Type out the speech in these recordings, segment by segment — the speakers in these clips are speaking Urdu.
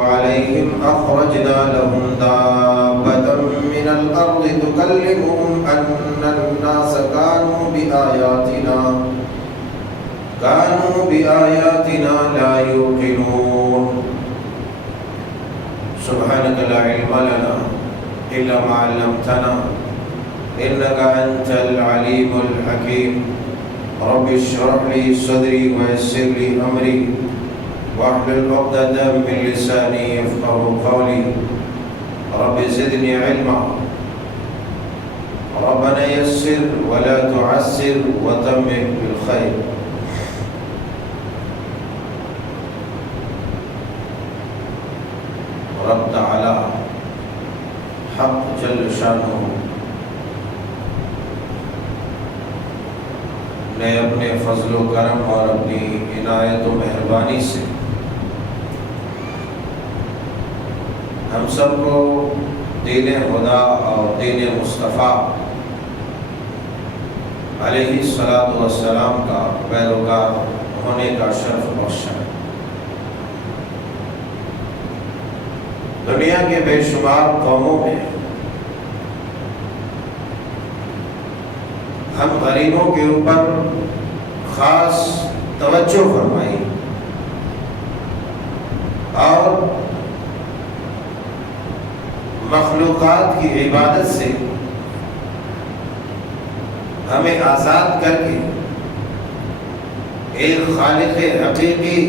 عليهم أخرجنا لهم دابة من الأرض تكلمهم أن الناس كانوا بآياتنا لا يوقنون سبحانك لا علم لنا إلا ما علمتنا إنك أنت العليم الحكيم رب اشرح لي صدري ويسر لي أمري واحلل عقدة من لساني يفقهوا قولي رب زدني علما ربنا يسر ولا تعسر وتمم بالخير. رب تعالی حق جل شانہ نے اپنے فضل و کرم اور اپنی عنایت و مہربانی سے ہم سب کو دین خدا اور دین مصطفیٰ علیہ الصلاۃ والسلام کا پیروکار ہونے کا شرف بخشا ہے. دنیا کے بے شمار قوموں میں ہم غریبوں کے اوپر خاص توجہ فرمائی اور مخلوقات کی عبادت سے ہمیں آزاد کر کے ایک خالق حقیقی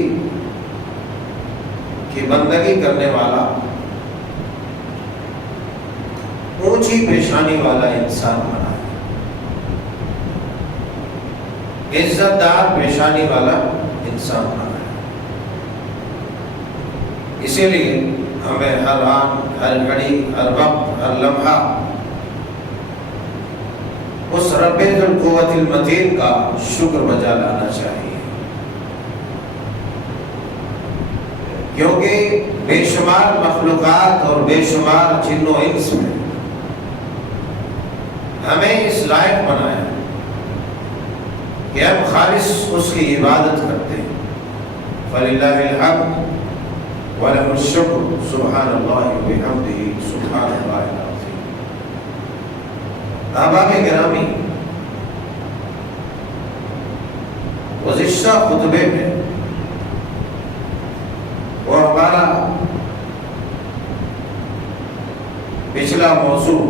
کی بندگی کرنے والا اونچی پیشانی والا انسان بنا ہے، عزت دار پیشانی والا انسان بنا ہے. اسی لیے ہمیں ہر آن، ہر گھڑی، ہر وقت، ہر لمحہ اس رب ذو القوت المتین کا شکر بجا لانا چاہیے، کیونکہ بے شمار مخلوقات اور بے شمار جن و انس میں ہمیں اس لائق بنایا کہ ہم خالص اس کی عبادت کرتے ہیں. فَلِلَّهِ الْحَمْدُ وَلَهُ الشُّكْرُ سبحان اللہ وبحمدہ سبحان اللہ العظیم. احباب گرامی، گزشتہ خطبے میں وہ ہمارا پچھلا موضوع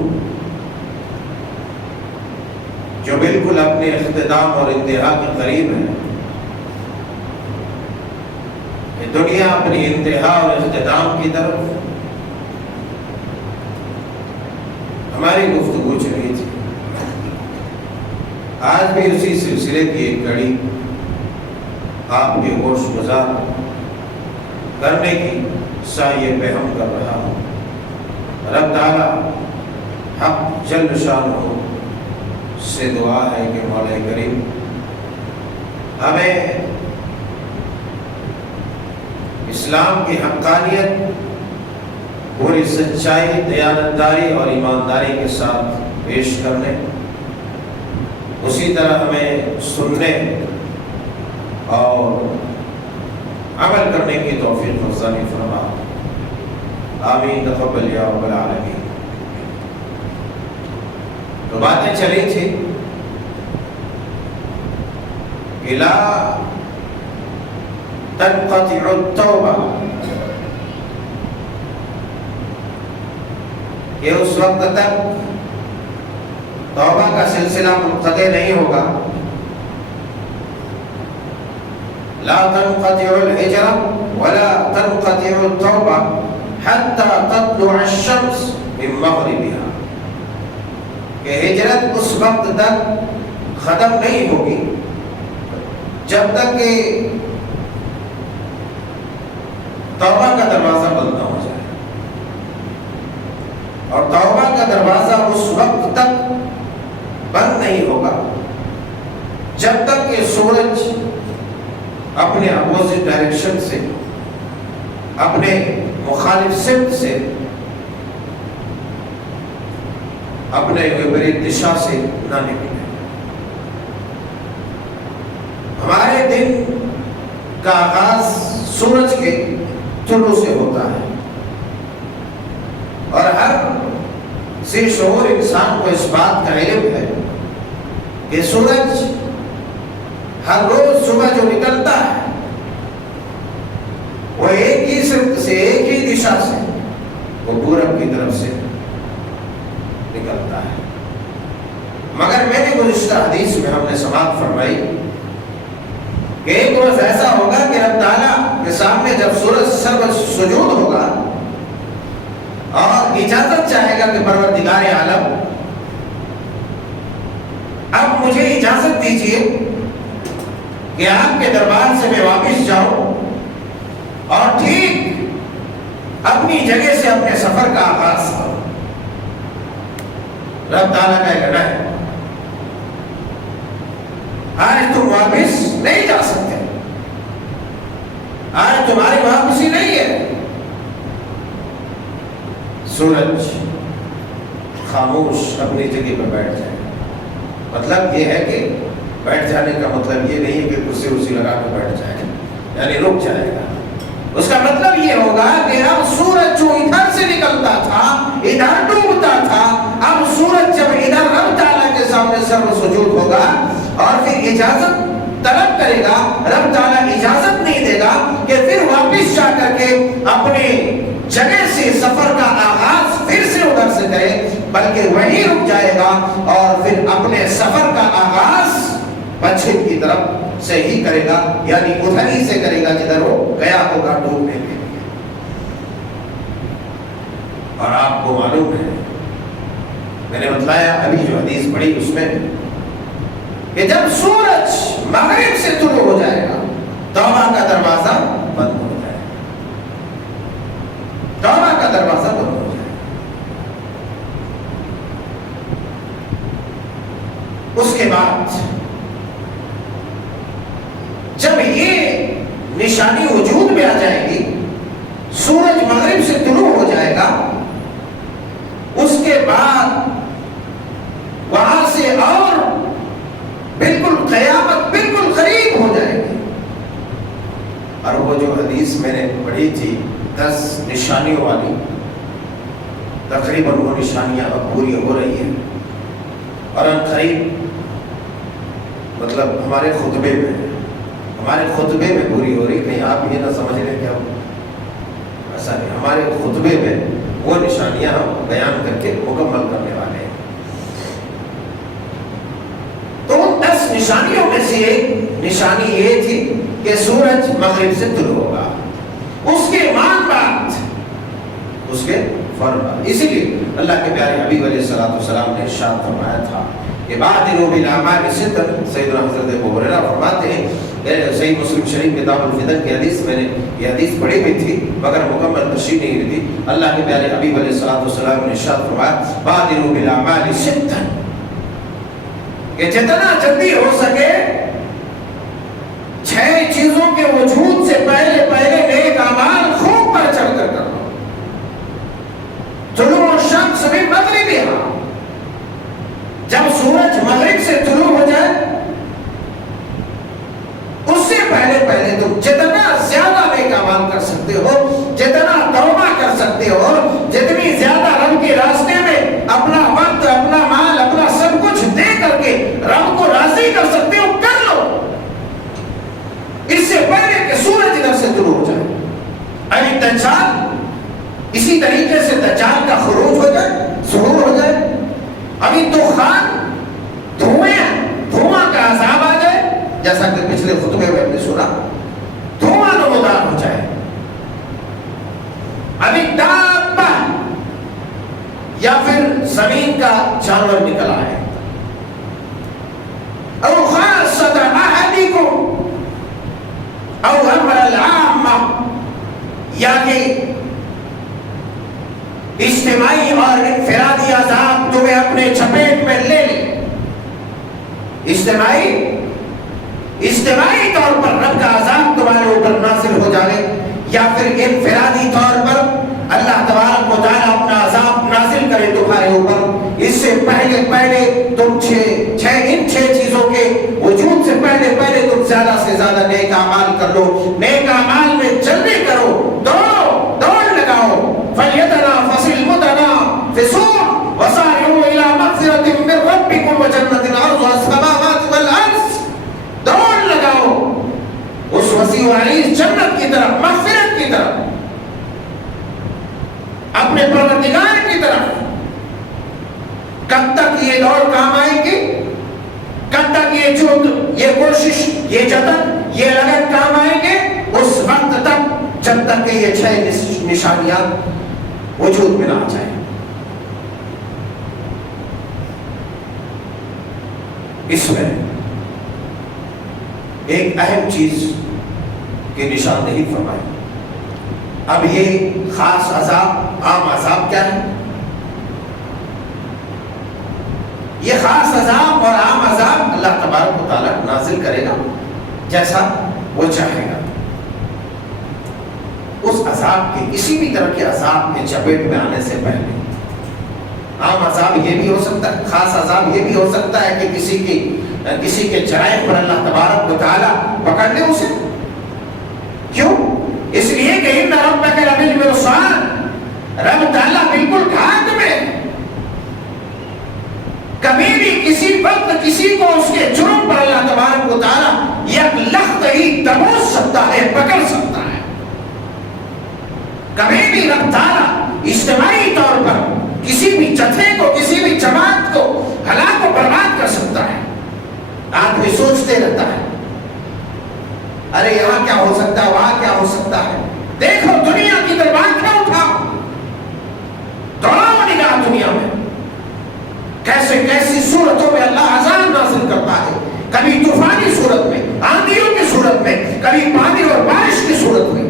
جو بالکل اپنے اختتام اور انتہا کے قریب ہے کہ دنیا اپنی انتہا اور اختتام کی طرف ہماری گفتگو چلی تھی. آج بھی اسی سلسلے کی ایک کڑی آپ کے ہوش گزار کرنے کی سعی پہم کر رہا ہوں. رب تعالی حق جل شانہ سے دعا ہے کہ مولا کریم ہمیں اسلام کی حقانیت پوری سچائی، دیانتداری اور ایمانداری کے ساتھ پیش کرنے، اسی طرح ہمیں سننے اور عمل کرنے کی توفیق افزانی فرما. آمین تقبل یا رب العالمین. تو باتیں چلی تھی کہ لا تنقطع التوبہ، کہ اس وقت تک توبہ کا سلسلہ منقطع نہیں ہوگا. لا تنقطع الہجرہ ولا تنقطع التوبہ حتی تطلع الشمس من مغربها، کہ ہجرت اس وقت تک ختم نہیں ہوگی جب تک کہ توبہ کا دروازہ بند نہ ہو جائے، اور توبہ کا دروازہ اس وقت تک بند نہیں ہوگا جب تک کہ سورج اپنے اپوزٹ ڈائریکشن سے، اپنے مخالف سمت سے، اپنے وپریت دشا سے نہ نکلے. ہمارے دن کا آغاز سورج کے طلوع سے ہوتا ہے، اور ہر ذی شعور انسان کو اس بات کا علم ہے کہ سورج ہر روز صبح جو نکلتا ہے وہ ایک ہی سمت سے، ایک ہی دشا سے، وہ پورب کی طرف سے نکلتا ہے۔ مگر میں نے گزشتہ حدیث میں ہم نے سماعت فرمائی کہ ایک روز ایسا ہوگا کہ رب تعالیٰ کے سامنے جب سورج سرو سجود ہوگا اور اجازت چاہے گا کہ پروردگار عالم اب مجھے اجازت دیجیے کہ آپ کے دربار سے میں واپس جاؤں اور ٹھیک اپنی جگہ سے اپنے سفر کا آغاز کروں۔ رب تعالیٰ کا کہنا ہے آج تم واپس نہیں جا سکتے، آج تمہاری واپسی نہیں ہے۔ سورج خاموش اپنی جگہ پر بیٹھ جائے، مطلب یہ ہے کہ بیٹھ جانے کا مطلب یہ نہیں ہے کہ کرسی لگا کے بیٹھ جائے، یعنی رک جائے گا۔ اس کا مطلب یہ ہوگا کہ اب سورج جو ادھر سے نکلتا تھا، ادھر ڈوبتا تھا، اب سورج جب ادھر رب تعالیٰ کے سامنے سر سجود ہوگا اور پھر اجازت طلب کرے گا، رب تعالیٰ اجازت نہیں دے گا کہ پھر واپس جا کر کے اپنے جگہ سے سفر کا آغاز پھر سے ادھر سے کرے، بلکہ وہیں رک جائے گا اور پھر اپنے سفر کا آغاز مشرق کی طرف سے ہی کرے گا، یعنی ادھر ہی سے کرے گا جدھر وہ گیا ہوگا ڈوبنے کے لیے۔ اور آپ کو معلوم ہے، میں نے بتلایا ابھی جو حدیث پڑھی اس میں کہ جب سورج مغرب سے طلوع ہو جائے گا توبہ کا دروازہ بند ہو جائے گا، توبہ کا دروازہ بند ہو جائے گا۔ اس کے بعد جب یہ نشانی وجود میں آ جائے گی، سورج مغرب سے طلوع ہو جائے گا، اس کے بعد وہاں سے اور بالکل قیامت بالکل قریب ہو جائے گی۔ اور وہ جو حدیث میں نے پڑھی تھی 10 نشانیوں والی، تقریباً وہ نشانیاں اب پوری ہو رہی ہیں، اور ان قریب مطلب ہمارے خطبے میں پوری ہو رہی۔ کہیں آپ یہ نہ سمجھ لیں کہ ہم ایسا نہیں، ہمارے خطبے میں وہ نشانیاں ہم بیان کر کے مکمل کرنے والے ہیں۔ تو 10 نشانیوں میں سے ایک نشانی یہ تھی کہ سورج مغرب سے طلوع ہوگا، اس کے بعد اس کے فوراً بعد، اسی لیے اللہ کے پیارے حبیب علیہ السلام نے ارشاد فرمایا تھا کہ بادروا بالاعمال ستا۔ سیدنا حضرت ابو ہریرہ فرماتے ہیں، صحیح مسلم شریف کتاب الفتن کی حدیث، میں نے یہ حدیث پڑھی ہوئی تھی مگر مکمل تشریح نہیں ہوئی تھی۔ اللہ کے پیارے حبیب علیہ السلام نے ارشاد فرمایا بادروا بالاعمال ستا، کہ جتنا جلدی ہو سکے 6 چیزوں کے وجود سے پہلے نیک اعمال خوب بڑھ چڑھ کر کرو۔ طلوع الشمس من مغربها، جب سورج مغرب سے طلوع ہو جائے اس سے پہلے تم جتنا زیادہ نیک اعمال کر سکتے ہو، جتنا توبہ کر سکتے ہو، جتنی زیادہ رب کے راستے میں اپنا وقت، اپنا مال، اپنا سب کچھ دے کر کے رب کو راضی کر سکتے ہو کر لو، اس سے پہلے کہ سورج ادھر سے طلوع ہو جائے۔ ابھی دجال اسی طریقے سے دجال کا خروج ہو جائے، ظہور ہو جائے، ابھی دھواں کا عذاب آ جائے، جیسا کہ پچھلے خطبے میں ہم نے سنا، دھواں نمودار ہو جائے، ابھی دابہ یا پھر زمین کا جانور نکل آئے، او خاصۃ احدکم او امر العامہ، یعنی اجتماعی اور انفرادی عذاب تمہیں اپنے چپیٹ میں لے لے۔ اجتماعی طور پر رب کا عذاب تمہارے اوپر نازل ہو جائے، یا پھر انفرادی طور پر اللہ تبارک و تعالیٰ اپنا عذاب نازل کرے تمہارے اوپر۔ اس سے پہلے تم ان 6 چیزوں کے وجود سے پہلے تم زیادہ سے زیادہ نیک اعمال کر لو، نیک اعمال میں جلدی کرو، دوڑو یہ دوڑ کام آئے گی؟ کب تک یہ جہد، یہ کوشش، یہ جتن، یہ لگن کام آئیں گے؟ اس وقت تک جب تک کہ یہ 6 نشانیات وجود میں نہ آ جائیں۔ اس میں ایک اہم چیز کی نشاندہی فرمائی۔ اب یہ خاص عذاب، عام عذاب کیا ہے؟ یہ خاص عذاب اور عام عذاب اللہ تبارک و تعالیٰ نازل کرے گا جیسا وہ چاہے گا۔ اس عذاب کے، کسی بھی طرح کے عذاب کے چپیٹ میں آنے سے پہلے عام عذاب یہ بھی ہو سکتا ہے، خاص عذاب یہ بھی ہو سکتا ہے کہ کسی کے جرائم پر اللہ تبارک و تعالیٰ پکڑ لے اسے۔ کیوں؟ اس لیے کہ ان ربک لبالمرصاد، رب تعالیٰ بالکل گھاٹ میں، کبھی بھی کسی وقت کسی کو اس کے جرم پر اللہ تبارک و تعالیٰ یک لخت ہی دبوچ سکتا ہے، پکڑ سکتا ہے۔ کبھی بھی رب تعالیٰ اجتماعی طور پر کسی بھی جتھے کو، کسی بھی جماعت کو ہلاک و برباد کر سکتا ہے۔ آدمی سوچتے رہتا ہے ارے یہاں کیا ہو سکتا ہے، وہاں کیا ہو سکتا ہے، دیکھو دنیا کی طرف آنکھیں اٹھاؤ، دوڑاؤ نگاہ دنیا میں، کیسے کیسی صورتوں میں اللہ عذاب نازل کرتا ہے، کبھی طوفانی صورت میں، آندھیوں کی صورت میں، کبھی پانی اور بارش کی صورت میں۔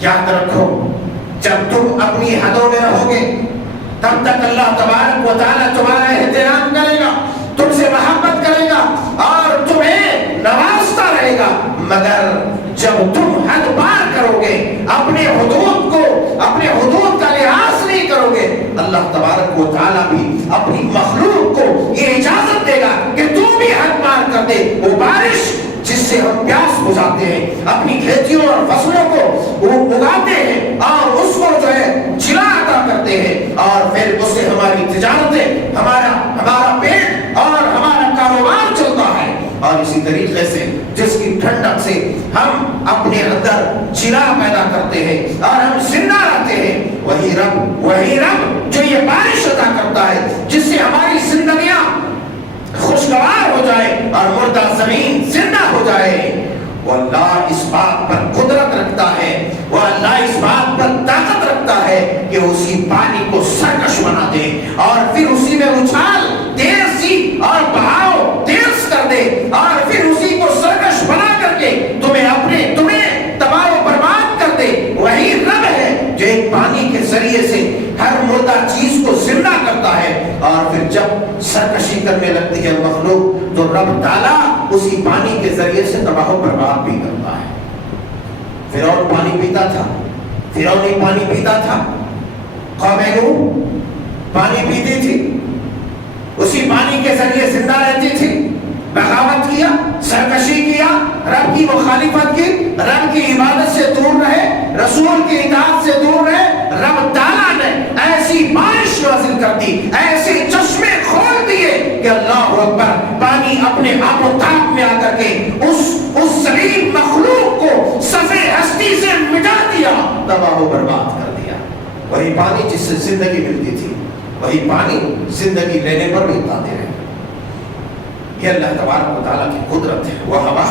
یاد رکھو جب تم اپنی حدوں میں رہو گے تب تک اللہ تبارک و تعالیٰ تمہارا احترام کرے گا، تم سے محبت کرے گا اور تمہیں نوازتا رہے گا۔ مگر جب تم حد پار کرو گے، اپنے حدود کا لحاظ نہیں کرو گے، اللہ تبارک و تعالیٰ بھی اپنی مخلوق کو یہ اجازت دے گا کہ تم بھی حد پار کر دے۔ وہ بارش جس سے ہم پیاس بجھاتے ہیں، اپنی کھیتیوں اور فصلوں کو اگاتے ہیں اور اس کو جو ہے جلا عطا کرتے ہیں، اور پھر اس سے ہماری تجارتیں، ہمارا پیٹ اور ہمارا کاروبار چلتا ہے، اور اسی طریقے سے جس کی ٹھنڈک سے ہم اپنے اندر چلا پیدا کرتے ہیں اور ہم زندہ رہتے ہیں، وہی رب جو یہ بارش عطا کرتا ہے جس سے ہماری زندگیاں خوشگوار ہو جائے اور مردہ زمین زندہ ہو جائے۔ وہ اللہ اس بات پر قدرت رکھتا ہے، وہ اللہ اس بات پر طاقت رکھتا ہے کہ اسی پانی کو سرکش بنا دے اور پھر اسی میں اچھال تیز سی اور بہاؤ تیز کر دے، اور پھر اسی کو سرکش بنا کر کے تمہیں تباہ و برباد کر دے۔ وہی رب ہے جو ایک پانی کے ذریعے سے ہر مردہ چیز کو زندہ کرتا ہے، اور پھر جب سرکشی کرنے لگتی ہے مخلوق تو رب تعالیٰ اسی پانی کے ذریعے سے تباہ و برباد بھی کرتا ہے۔ فرعون پانی پیتا تھا، فرعون ہی پانی پیتا تھا، قوم نوح پانی پیتی تھی، اسی پانی کے ذریعے زندہ رہتی تھی۔ بغاوت کیا، سرکشی کیا، رب کی مخالفت کی، رب کی عبادت سے دور رہے، رسول کی اطاعت سے دور رہے، رب تعالیٰ نے ایسی بارش نازل کر دی، ایسے چشمے کھول دیے کہ اللہ اکبر، پانی اپنے آپ و تاب میں آ کر کے اس ذلیل مخلوق کو صفحے ہستی سے مٹا دیا، تباہ و برباد کر دیا۔ وہی پانی جس سے زندگی ملتی تھی، وہی پانی زندگی لینے پر بھی قادر ہے۔ یہ اللہ تبارک و تعالیٰ کی قدرت ہے۔ وہ ہوا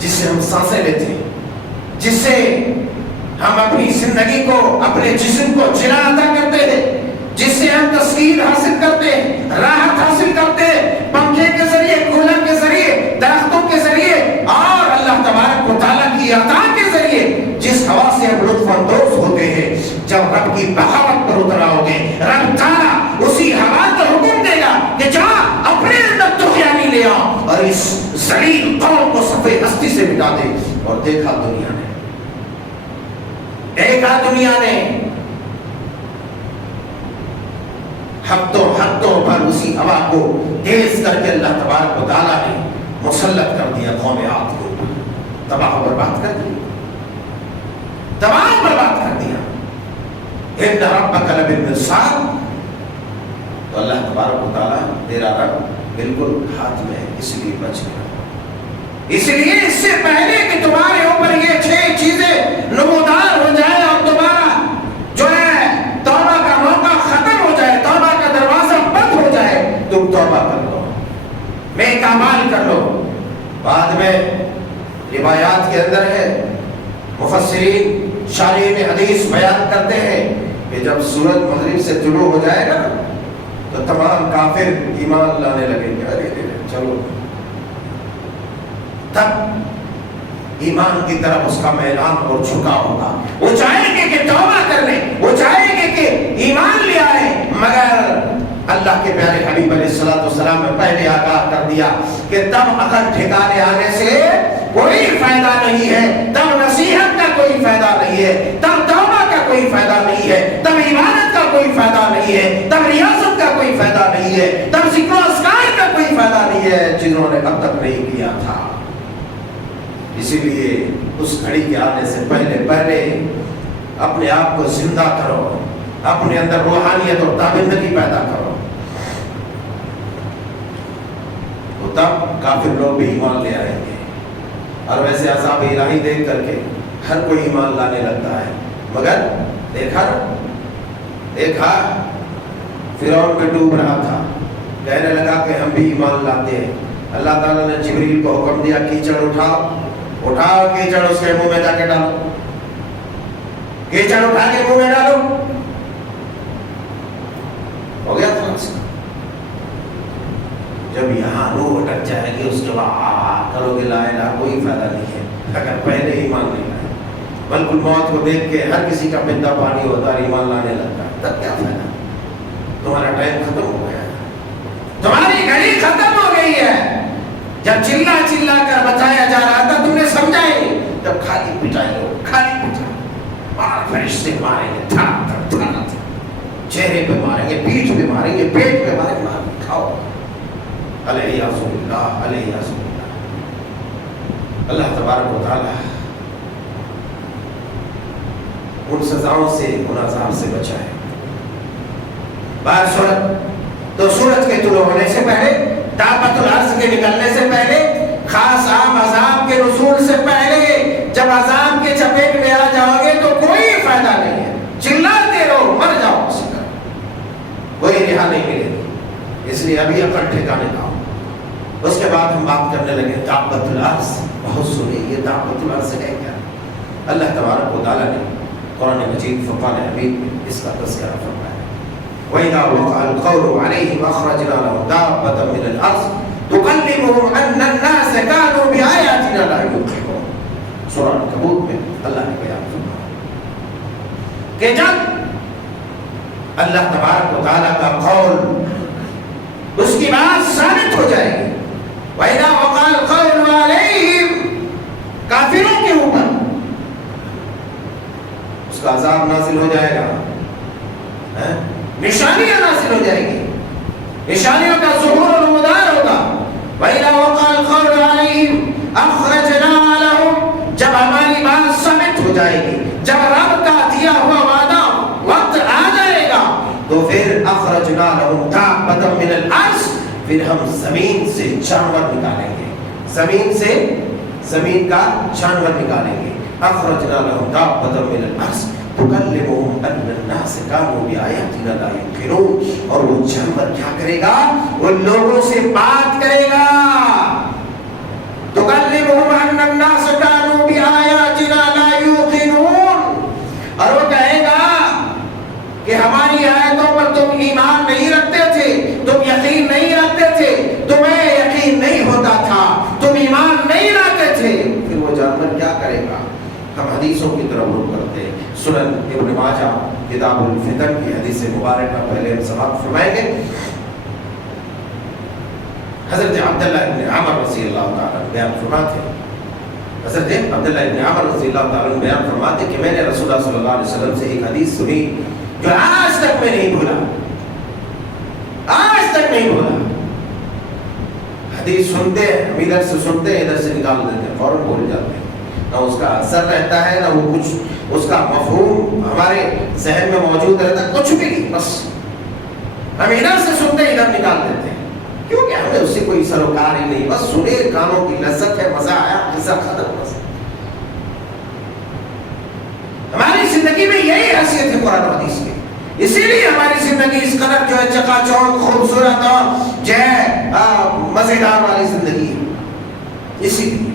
جس سے ہم سانسیں لیتے ہیں، جس سے ہم اپنی زندگی کو، اپنے جسم کو جلا عطا کرتے ہیں، جس سے ہم تسکین حاصل کرتے ہیں، راحت حاصل کرتے ہیں، پنکھے کے ذریعے، کولر کے ذریعے، درختوں کے ذریعے اور اللہ تبارک و تعالیٰ کی عطا کے ذریعے جس ہوا سے ہم لطف اندوز ہوتے ہیں، جب رب کی بغاوت پر اتر آؤ گے، رب تعالیٰ اسی ہوا کو حکم دے گا کہ جا اپنے اندر طغیانی لے آ اور اس ذلیل قوم کو صفحے ہستی سے مٹا دے۔ اور دیکھا دنیا نے ہفتوں پر اسی ہوا کو تیز کر کے اللہ تبارک و تعالیٰ نے مسلط کر دیا، قوم عاد کو تباہ و برباد کر دیا، تباہ و برباد کر دیا۔ ان ربک لبالمرصاد، تو اللہ تبارک و تعالیٰ تیرا رب بالکل ہاتھ میں ہے، اس لیے بچ گیا۔ اس لیے اس سے پہلے کہ تمہارے اوپر یہ 6 چیزیں نمودار ہو جائے اور تمہارا جو ہے توبہ کا موقع ختم ہو جائے، توبہ کا دروازہ روایات کے اندر ہے، مفسرین شارحین حدیث بیان کرتے ہیں کہ جب سورج مغرب سے طلوع ہو جائے گا تو تمام کافر ایمان لانے لگیں گے، ارے چلو، تب ایمان کی طرف اس کا میلان اور جھکا ہوگا. وہ چاہیں گے کہ توبہ کر لیں، وہ چاہیں گے کہ ایمان لے آئے، مگر اللہ کے پیارے حبیب علیہ الصلوۃ والسلام نے پہلے آگاہ کر دیا کہ تب عقل ٹھکانے آنے سے کوئی فائدہ نہیں ہے، تب نصیحت کا کوئی فائدہ نہیں ہے، تب توبہ کا کوئی فائدہ نہیں ہے، تب عبادت کا کوئی فائدہ نہیں ہے، تب ریاضت کا کوئی فائدہ نہیں ہے، تب ذکر و اذکار کا کوئی فائدہ نہیں ہے جنہوں نے اب تک نہیں کیا تھا. اسی لیے اس گھڑی کے آنے سے پہلے اپنے آپ کو زندہ کرو، اپنے اندر روحانیت اور تابندگی پیدا کرو، تو تب کافر لوگ بھی ایمان لے آئیں گے. اور ویسے عذاب الہی دیکھ کر کے ہر کوئی ایمان لانے لگتا ہے، مگر دیکھا فرعون پہ ڈوب رہا تھا، کہنے لگا کہ ہم بھی ایمان لاتے ہیں. اللہ تعالیٰ نے جبریل کو حکم دیا کیچڑ اٹھاؤ کیچڑ اس کے منہ میں جا کے ڈالو، کیچڑ اٹھا کے منہ میں ڈالو، ہو گیا تھا. جب یہاں روح اٹک جائے گی اس کے بعد کرو گے لا الہ، کوئی فائدہ نہیں ہے اگر پہلے ایمان نہیں لائے. بلکہ موت کو دیکھ کے ہر کسی کا پندا پانی ہوتا ہے، ایمان لانے لگتا ہے، تب کیا فائدہ؟ تمہارا ٹائم ختم ہو گیا، تمہاری گھڑی ختم ہو گئی ہے. جب چلا کر بتایا جا رہا تھا تم نے سمجھا ہی نہیں، جب خالی پٹائی مار فرشتے ماریں گے، چہرے پہ ماریں گے، پیٹھ پہ ماریں گے، پیٹ پہ ماریں گے، کھاؤ علیہ اللہ. اللہ تبارک و تعالی ان سزاؤں سے، ان عذاب سے بچائے. تو سورج کے طلوع ہونے سے پہلے، دابۃ الارض کے نکلنے سے پہلے، خاص عام عذاب کے نزول سے پہلے، جب عذاب کے چپیٹ میں آ جاؤ گے تو کوئی فائدہ نہیں ہے، چلاتے رہو، مر جاؤ، کوئی رہا نہیں ملے گی. اس لیے ابھی عقل ٹھکانے لاؤ. اس کے بعد ہم بات کرنے لگے دابۃ الارض. بہت سنی یہ دابۃ الارض ہے کیا؟ اللہ تبارک و تعالیٰ نے قرآن مجید فرقان حمید میں اس کا تذکرہ فرمایا. وَإِذَا وَقَعَ الْقَوْلُ عَلَيْهِمْ أَخْرَجْنَا لَهُمْ دَابَّةً مِنَ الْأَرْضِ تُكَلِّمُهُمْ أَنَّ النَّاسَ كَانُوا بِآيَاتِنَا لَا يُوقِنُونَ. سورہ عنکبوت میں اللہ نے بیان فرمایا کہ جب اللہ تبارک و تعالیٰ کا قول، اس کی بات ثابت ہو جائے گی. وَإِذَا وَقَعَ الْقَوْلُ عَلَيْهِمْ، کافروں کے اوپر اس کا عذاب نازل ہو جائے گا، نشانیاں نازل ہو جائے گی، نشانیوں کا ظہور و نمودار ہوگا. وَإِذَا وَقَعَ الْقَوْلُ عَلَيْهِمْ أَخْرَجْنَا لَهُمْ، جب ہماری بات ثابت ہو جائے گی، جب رب کا دیا ہوا وعدہ وقت آ جائے گا، تو پھر اخرجنا لهم دابة من الارض، پھر ہم زمین سے جانور نکالیں گے، زمین کا جانور نکالیں گے. اخرجنا لهم دابة من الارض تكلمهم ان الناس كانوا بآياتنا لا يوقنون. اور وہ جانور کیا کرے گا؟ وہ لوگوں سے بات کرے گا. تكلمهم ان الناس كانوا بآياتنا لا يوقنون، اور وہ کہے گا کہ ہماری آیتوں پر تم ایمان نہیں رکھتے تھے، تم یقین نہیں رکھتے تھے، تمہیں یقین نہیں ہوتا تھا، تم ایمان نہیں لاتے تھے. پھر وہ جانور کیا کرے گا؟ ہم حدیثوں کی طرف رخ کرتے ہیں. سنن ابن ماجہ کتاب الفتن کی حدیث مبارکہ پہلے ہم سماعت فرمائیں گے. حضرت عبداللہ ابن عمر رضی اللہ تعالیٰ بیان فرماتے ہیں، حضرت عبداللہ ابن عمر رضی اللہ تعالیٰ بیان فرماتے کہ میں نے رسول اللہ صلی اللہ علیہ وسلم سے ایک حدیث سنی جو آج تک میں نہیں بھولا، آج تک نہیں بھولا. حدیث سنتے ہیں، ہم ادھر سے سنتے ہیں، ادھر سے نکال دیتے ہیں، فوراً بھول جاتے ہیں، نہ اس کا اثر رہتا ہے، نہ وہ کچھ اس کا مفہوم ہمارے ذہن میں موجود رہتا ہے، کچھ بھی نہیں. بس ہم ادھر سے سنتے ہیں، ادھر نکال دیتے ہیں، کیونکہ ہمیں اس سے کوئی سروکار ہی نہیں. بس سنے، کانوں کی لذت ہے، مزہ آیا، قصہ ختم. بس ہماری زندگی میں یہی حیثیت ہے قرآن و حدیث کی. اسی لیے ہماری زندگی اس قدر جو ہے چکا چوند، خوبصورت اور جو ہے مزیدار والی زندگی ہے. اسی لیے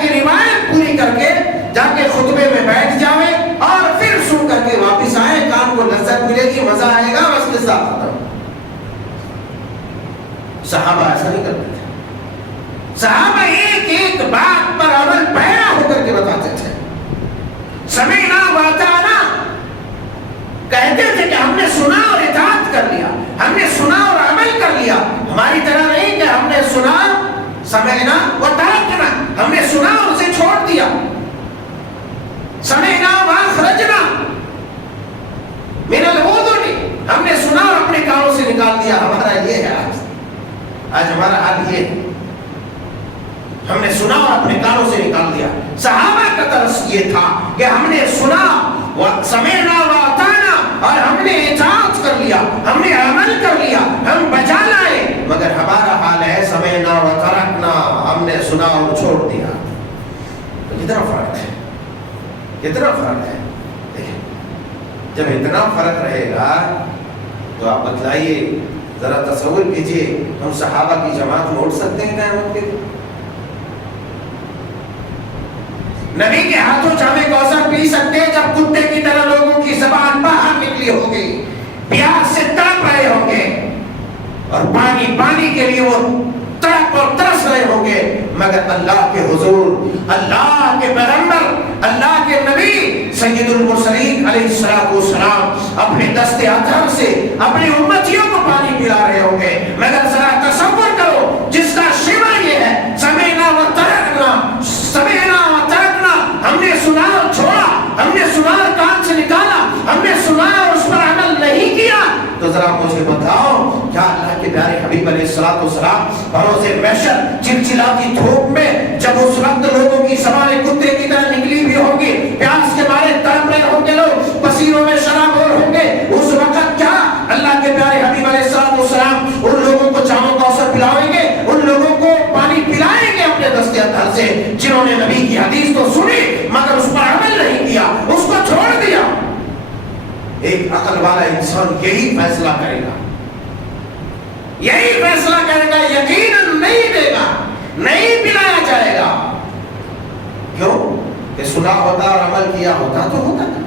کی روایت پوری کر کے جا کے خطبے میں بیٹھ جاوے اور پھر سن کر کے واپس آئے، کان کو لذت ملے گی، مزہ آئے گا، بس کے ساتھ ختم۔ صحابہ ایسا نہیں کرتے تھے، صحابہ ایک ایک بات پر عمل پیرا ہو کر کے بتاتے تھے۔ سمعنا واطعنا کہتے تھے کہ ہم نے سنا اور اطاعت کر لیا، ہم نے سنا اور عمل کر لیا، ہماری طرح نہیں کہ ہم نے سنا سمعنا وترکنا، ہم نے سنا اور اسے چھوڑ دیا۔ سمعنا واخرجنا من الاذن، ہم نے سنا اور اپنے کانوں سے نکال دیا۔ ہمارا یہ ہے آج ہمارا حال یہ ہے، ہم نے سنا اور اپنے کانوں سے نکال دیا۔ صحابہ کا طرز یہ تھا کہ ہم نے سنا سمعنا واطعنا اور ہم نے اطاعت کر لیا، ہم نے عمل کر لیا، ہم بجا لائے۔ مگر ہمارا حال ہے سمعنا وترکنا، ہم نے سنا اور چھوڑ دیا۔ تو کتنا فرق ہے، کتنا فرق ہے۔ دیکھیں جب اتنا فرق رہے گا تو آپ بتلائیے، ذرا تصور کیجئے، ہم صحابہ کی جماعت میں اٹھ سکتے ہیں قیامت کے دن؟ نبی کے ہاتھوں جام کوثر پی سکتے ہیں جب کتے کی طرح لوگوں کی زبان باہر نکلی ہوگی، پیاس سے تڑپ رہے ہوں گے اور پانی کے لیے وہ تڑپ اور ترس رہے ہوں گے، مگر اللہ کے حضور، اللہ کے پیغمبر، اللہ کے نبی سید المرسلین علیہ السلام اپنے دست اطہر سے اپنی امتیوں کو پانی پلا رہے ہوں گے۔ مگر ذرا تصور کرو جس کا شیوا یہ ہے سمعنا وترکنا، سمعنا وترکنا، ہم نے سنا اور چھوڑا، ہم نے سنا اور کان سے نکالا، ہم نے سنا اور اس پر عمل نہیں کیا۔ تو ذرا مجھے بتاؤ، کیا اللہ کے پیارے حبیب علیہ السلام بروز محشر چلچلاتی دھوپ میں جب اس وقت لوگوں کی زبانیں کتے کی طرح نکلی ہوئی ہوں گی، پیاس کے مارے تڑپ رہے ہوں گے لوگ، پسینوں میں شرابور ہوں گے، اس وقت کیا اللہ کے پیارے حبیب علیہ السلام ان لوگوں کو جام کوثر پلاویں گے، ان لوگوں کو پانی پلائیں گے اپنے دست اطہر سے، جنہوں نے نبی کی حدیث تو سنی مگر اس پر عمل نہیں کیا، اس کو چھوڑ دیا؟ ایک عقل والا انسان یہی فیصلہ کرے گا، یہی فیصلہ کرے گا، یقیناً نہیں دے گا، نہیں پلایا جائے گا۔ کیوں کہ سنا ہوتا اور عمل کیا ہوتا تو ہوتا تھا۔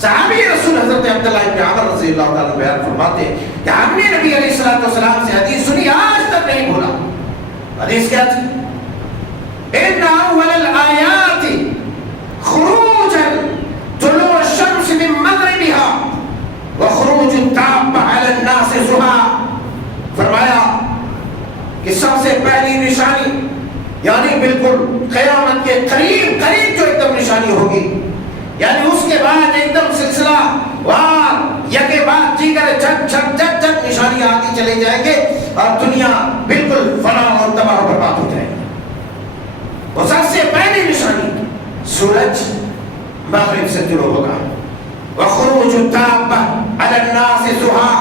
صحابی رسول حضرت عبداللہ ابن عمر رضی اللہ تعالیٰ بیان فرماتے ہیں کہ ہم نے نبی علیہ السلام سے حدیث سنی، آج تک نہیں بھولا۔ حدیث کیا تھی؟ ان اول الآیات خروجا طلوع الشمس من مغربها وخروج الدابة على الناس ضحى۔ فرمایا کہ سب سے پہلی نشانی، یعنی بالکل قیامت کے قریب جو ایک دم نشانی ہوگی، یعنی اس کے بعد ایک دم سلسلہ وار یکے بعد دیگر جھٹ نشانی آتی چلے جائیں گے اور دنیا بالکل فنا اور تباہ و برباد ہو جائے گی۔ وہ سب سے پہلی نشانی سورج مغرب سے طلوع ہوگا، وخروج الدابة على الناس ضحى،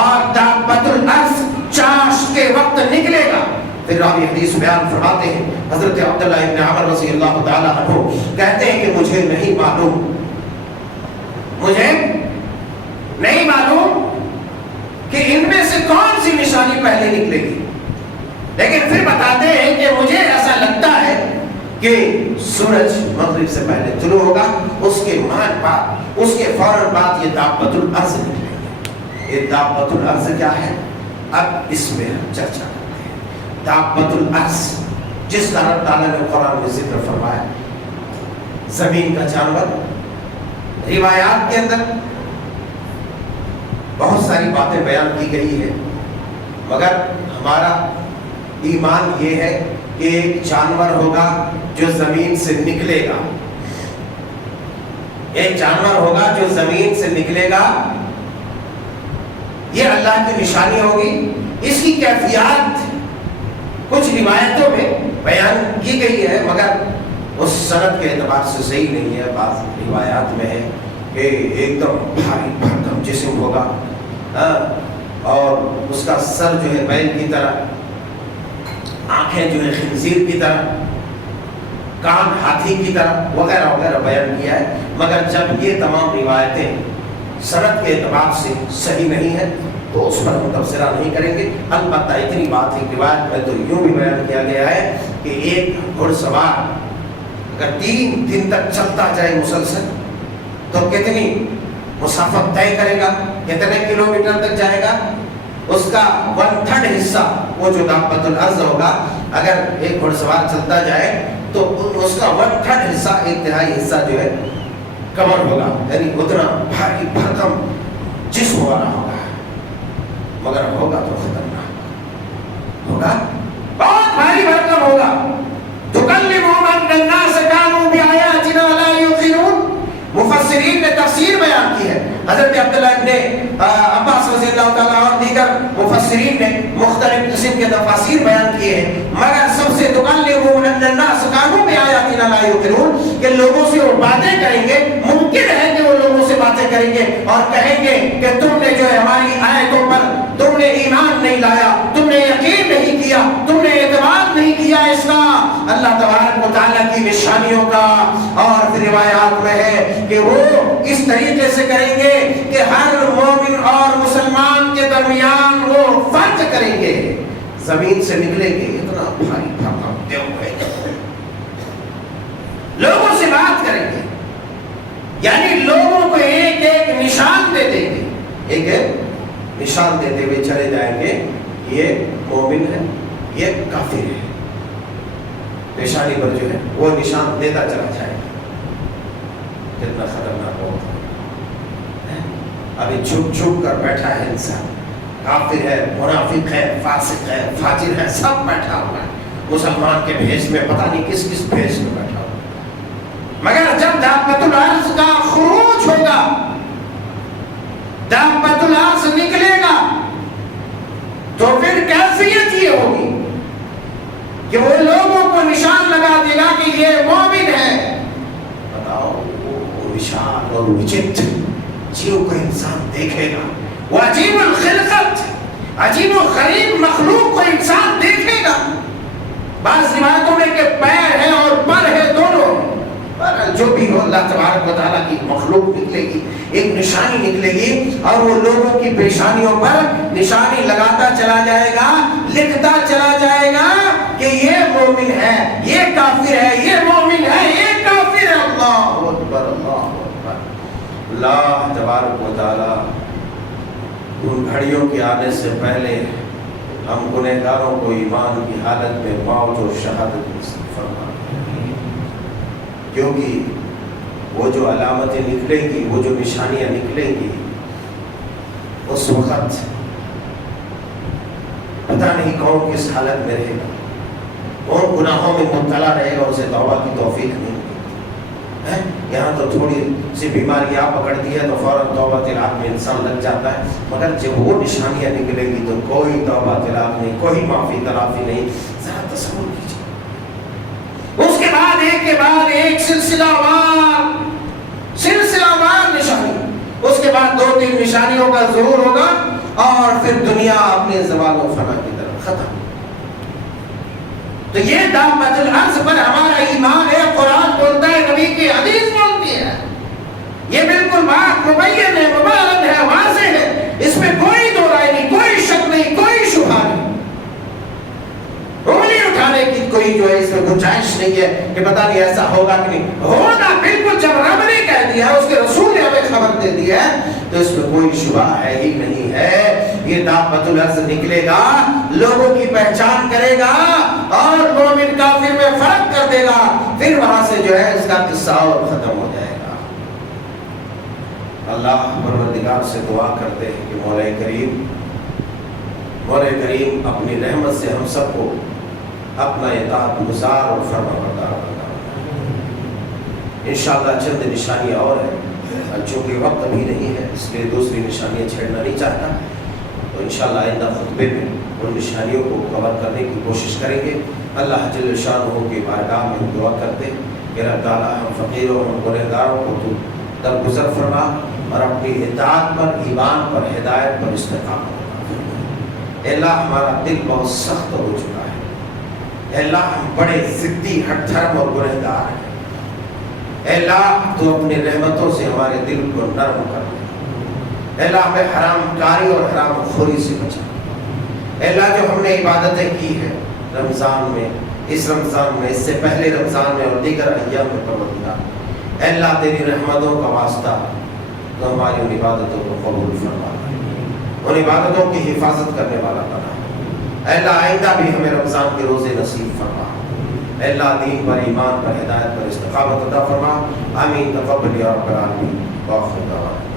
اور دابۃ الارض چاشت کے وقت نکلے گا۔ پھر راوی حدیث بیان فرماتے ہیں حضرت عبداللہ ابن عمر رضی اللہ تعالیٰ عنہ کہتے ہیں کہ مجھے نہیں معلوم کہ ان میں سے کون سی نشانی پہلے نکلے گی، لیکن پھر بتاتے ہیں کہ مجھے ایسا لگتا ہے کہ سورج مغرب سے پہلے طلوع ہوگا، اس کے فوراً بعد یہ دابۃ الارض نکلے گی۔ یہ دابۃ الارض کیا ہے؟ اب اس میں ہم چرچا کرتے ہیں۔ دابۃ الارض جس کا رب تعالیٰ نے قرآن میں ذکر فرمایا، زمین کا جانور۔ روایات کے اندر بہت ساری باتیں بیان کی گئی ہیں، مگر ہمارا ایمان یہ ہے کہ ایک جانور ہوگا جو زمین سے نکلے گا، ایک جانور ہوگا جو زمین سے نکلے گا، یہ اللہ کی نشانی ہوگی۔ اس کی کیفیات کچھ روایتوں میں بیان کی گئی ہے، مگر اس سند کے اعتبار سے صحیح نہیں ہے۔ بعض روایات میں ہے کہ ایک دم بھاری بھرکم جسم ہوگا، اور اس کا سر جو ہے بیل کی طرح، آنکھیں جو ہے خنزیر کی طرح، کان ہاتھی کی طرح، وغیرہ وغیرہ بیان کیا ہے، مگر جب یہ تمام روایتیں سند کے اعتبار سے صحیح نہیں ہے تو اس پر ہم تبصرہ نہیں کریں گے۔ البتہ اتنی بات ہے، روایت میں تو یوں بھی بیان کیا گیا ہے کہ ایک گھڑ سوار اگر 3 دن تک چلتا جائے مسلسل تو کتنی مسافت طے کرے گا، کتنے کلومیٹر تک جائے گا؟ اس کا 1/3 حصہ وہ جو دابۃ الارض ہوگا، اگر ایک گھڑ سوار چلتا جائے تو اس کا 1/3 حصہ، 1/3 حصہ جو ہے کور ہوگا، یعنی اتنا بھاری بھرکم جسم والا ہوگا، مگر ہوگا تو خطرناک ہوگا، بہت بھاری بھرکم ہوگا۔ تکلمهم ان الناس كانوا بآياتنا لا يوقنون۔ مفسرین نے تفسیر بیان کی ہے، حضرت عبداللہ ابن عباس رضی اللہ تعالیٰ اور دیگر مفسرین نے مختلف قسم کے تفاسیر بیان کیے ہیں، مگر سب سے تکلمهم ان الناس كانوا بآياتنا لا يوقنون کہ لوگوں سے وہ باتیں کریں گے، ممکن ہے کہ وہ لوگوں سے باتیں کریں گے اور کہیں گے کہ تم نے جو ہے ہماری آیتوں پر تم نے ایمان نہیں لایا، تم نے یقین نہیں کیا، تم نے اعتماد نہیں کیا اس کا اللہ تبارک و تعالیٰ کی نشانیوں کا۔ اور پھر روایات میں ہے کہ وہ اس طریقے سے کریں گے کہ ہر مومن اور مسلمان کے درمیان وہ فرق کریں گے، زمین سے نکلیں گے اتنا بھاری بھرکم ہوئے، لوگوں سے بات کریں گے، یعنی لوگوں کو ایک ایک نشان دے دیں گے، ایک ایک نشان دیتے ہوئے چلے جائیں گے، یہ مومن ہے، یہ کافر ہے، پیشانی پر جو ہے وہ نشان دیتا چلا جائے گا۔ کتنا خطرناک ہوتا ہے، ابھی چھپ چھپ کر بیٹھا ہے انسان، کافر ہے، منافق ہے، فاسق ہے، فاجر ہے، سب بیٹھا ہوا ہے، مسلمان کے بھیس میں پتہ نہیں کس کس بھیس میں بیٹھا ہوا ہے، مگر جب دابۃ الارض کا خروج ہوگا، دابۃ الارض نکلے گا تو پھر کیفیت یہ ہوگی کہ وہ لوگوں کو نشان لگا دے گا کہ یہ مومن ہے۔ بتاؤ وہ وشال اور وچتر جیو کو انسان دیکھے گا، وہ عجیب الخلقت، عجیب و غریب مخلوق کو انسان دیکھے گا۔ بعض روایتوں میں کہ پیر ہے اور پر ہے دونوں، پر جو بھی ہو اللہ تبارک و تعالیٰ کی مخلوق نکلے گی، ایک نشانی نکلے گی اور وہ لوگوں کی پیشانیوں پر نشانی لگاتا چلا جائے گا، لکھتا چلا جائے گا کہ یہ مومن ہے، یہ کافر ہے، یہ مومن ہے، یہ کافر ہے۔ اللہ اکبر، اللہ اکبر۔ اللہ تبارک و تعالیٰ ان گھڑیوں کے آنے سے پہلے ہم گنہگاروں کو ایمان کی حالت میں موت اور شہادت نصیب فرما، کیونکہ وہ جو علامتیں نکلیں گی، وہ جو نشانیاں نکلیں گی، اس وقت پتہ نہیں کون کس حالت میں رہے گا، کون گناہوں میں مبتلا رہے گا، اسے توبہ کی توفیق نہیں ہے۔ یہاں تو تھوڑی سی بیماری آپ پکڑتی ہے تو فوراً توبہ طلاق میں انسان لگ جاتا ہے، مگر جب وہ نشانیاں نکلیں گی تو کوئی توبہ طلاق نہیں، کوئی معافی تلافی نہیں۔ ذرا تصور کیجیے، اس کے بعد ایک سلسلہ وار نشانی، اس کے بعد 2-3 نشانیوں کا ظہور ہوگا اور پھر دنیا اپنے زوال و فنا کی طرف ختم۔ تو یہ دابۃ الارض پر ہمارا ایمان ہے، قرآن بولتا ہے، نبی کی حدیث بولتی ہے، یہ بالکل بات مبین ہے، مبین ہے، واضح ہے، اس میں کوئی دو رائے نہیں، کوئی شک نہیں، کوئی شبہ نہیں، انگلی اٹھانے کی کوئی جو ہے اس میں گنجائش نہیں ہے کہ پتہ نہیں ایسا ہوگا کہ نہیں ہوگا۔ بالکل جب رب نے کہہ دیا ہے، اس کے رسول نے ہمیں خبر دے دی ہے، تو اس میں کوئی شبہ ہے ہی نہیں ہے۔ یہ دابۃ الارض نکلے گا، لوگوں کی پہچان کرے گا اور مومن کافر میں فرق کر دے گا، پھر وہاں سے جو ہے اس کا قصہ اور ختم ہو جائے گا۔ اللہ پروردگار سے دعا کرتے ہیں کہ مولا کریم اپنی رحمت سے ہم سب کو اپنا اطاعت گزار اور فرما بردار بنا۔ انشاءاللہ چند نشانیاں اور ہیں، چونکہ وقت ابھی نہیں ہے اس لیے دوسری نشانیاں چھیڑنا نہیں چاہتا، تو انشاءاللہ آئندہ خطبے میں ان نشانیوں کو کور کرنے کی کوشش کریں گے۔ اللہ جل شانہ کی بارگاہ میں ہم دعا کرتے ہیں کہ رب تعالیٰ ہم فقیروں اور گنہگاروں کو تو درگزر فرما اور اپنی اطاعت پر، ایمان پر، ہدایت پر استقامت۔ اے اللہ ہمارا دل بہت سخت ہو چکا ہے، اے اللہ ہم بڑے ضدی، ہٹ دھرم اور گنہگار ہیں، اے اللہ تو اپنی رحمتوں سے ہمارے دل کو نرم کر دے، اے اللہ ہمیں حرام کاری اور حرام خوری سے بچا، اے اللہ جو ہم نے عبادتیں کی ہیں رمضان میں، اس رمضان میں، اس سے پہلے رمضان میں اور دیگر ایام میں پروردگار اے اللہ تیری رحمتوں کا واسطہ تو ہماری ان عبادتوں کو قبول فرما، ان عبادتوں کی حفاظت کرنے والا بنا۔ اے اللہ آئندہ بھی ہمیں رمضان کے روزے نصیب فرما، اے اللہ دین پر، ایمان پر، ہدایت پر استقامت عطا فرما۔ آمین تقبل یا رب العالمین۔ وآخر دعوانا